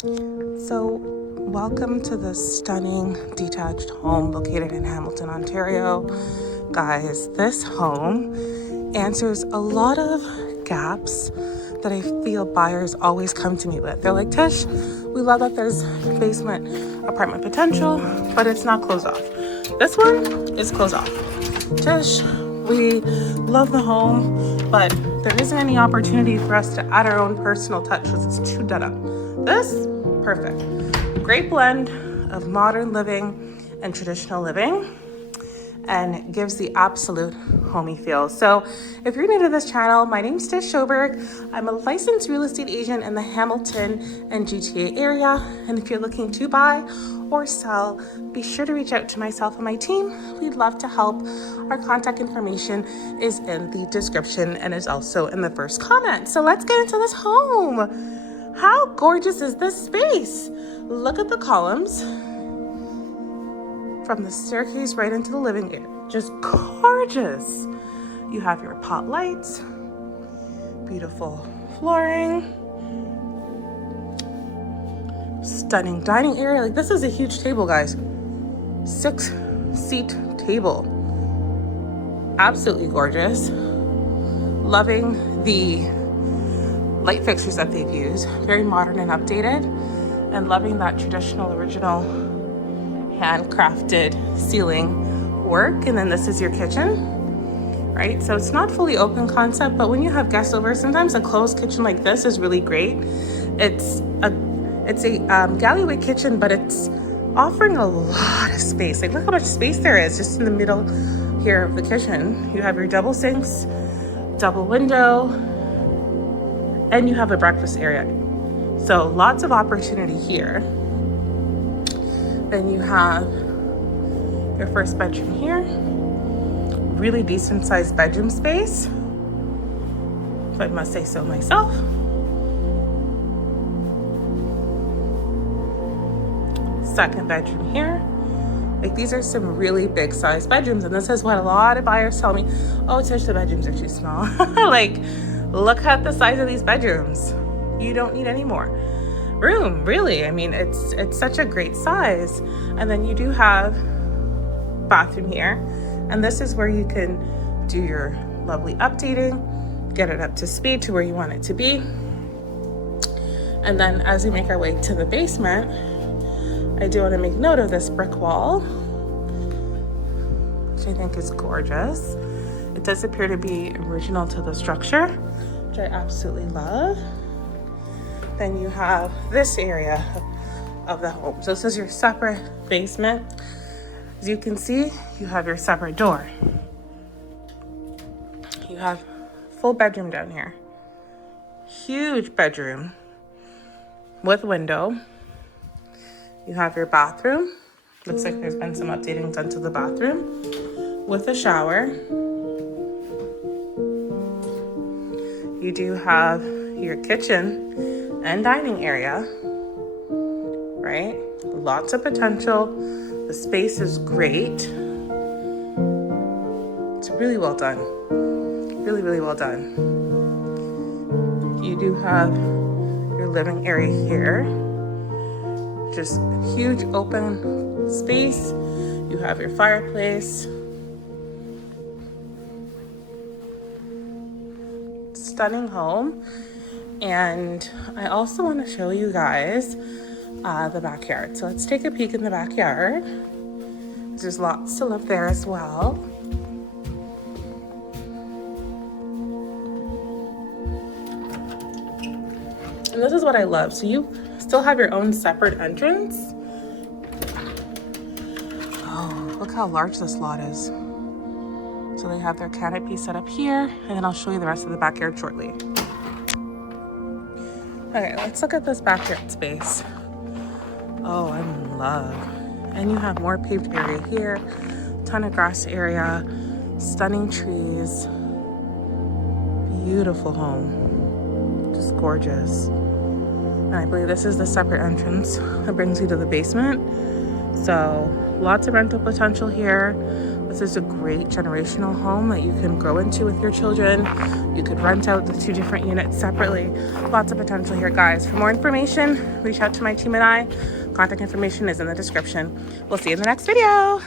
So, welcome to this stunning detached home located in Hamilton, Ontario. Guys, this home answers a lot of gaps that I feel buyers always come to me with. They're like, Tish, we love that there's basement apartment potential, but it's not closed off. This one is closed off. Tish, we love the home, but there isn't any opportunity for us to add our own personal touch because it's too done up. This, perfect. Great blend of modern living and traditional living, and it gives the absolute homey feel. So if you're new to this channel, my name's Tish Schoberg. I'm a licensed real estate agent in the Hamilton and GTA area. And if you're looking to buy or sell, be sure to reach out to myself and my team. We'd love to help. Our contact information is in the description and is also in the first comment. So let's get into this home. How gorgeous is this space? Look at the columns from the staircase right into the living area. Just gorgeous. You have your pot lights, beautiful flooring, stunning dining area. Like, this is a huge table, guys. 6-seat table. Absolutely gorgeous. Loving the light fixtures that they've used. Very modern and updated. And loving that traditional, original, handcrafted ceiling work. And then this is your kitchen, right? So it's not fully open concept, but when you have guests over, sometimes a closed kitchen like this is really great. It's a gallery kitchen, but it's offering a lot of space. Like, look how much space there is just in the middle here of the kitchen. You have your double sinks, double window, and you have a breakfast area. So lots of opportunity here. Then you have your first bedroom here. Really decent sized bedroom space, if I must say so myself. Second bedroom here. Like, these are some really big sized bedrooms, and this is what a lot of buyers tell me. Oh, Tish, the bedrooms are too small. Like, look at the size of these bedrooms. You don't need any more room, really. I mean, it's such a great size. And then you do have bathroom here, and this is where you can do your lovely updating, get it up to speed to where you want it to be. And then as we make our way to the basement, I do want to make note of this brick wall, which I think is gorgeous. It does appear to be original to the structure, which I absolutely love. Then you have this area of the home. So this is your separate basement. As you can see, you have your separate door. You have full bedroom down here. Huge bedroom with window. You have your bathroom. Looks like there's been some updating done to the bathroom with a shower. You do have your kitchen and dining area, right? Lots of potential. The space is great. It's really well done. Really, really well done. You do have your living area here. Just huge open space. You have your fireplace. Stunning home. And I also want to show you guys the backyard. So let's take a peek in the backyard. There's lots to love there as well. And this is what I love. So you still have your own separate entrance. Oh, look how large this lot is. So they have their canopy set up here, and then I'll show you the rest of the backyard shortly. Okay, let's look at this backyard space. Oh, I'm in love. And you have more paved area here, ton of grass area, stunning trees. Beautiful home, just gorgeous. And I believe this is the separate entrance that brings you to the basement. So lots of rental potential here. This is a great generational home that you can grow into with your children. You could rent out the 2 different units separately. Lots of potential here, guys. For more information, reach out to my team and I. Contact information is in the description. We'll see you in the next video.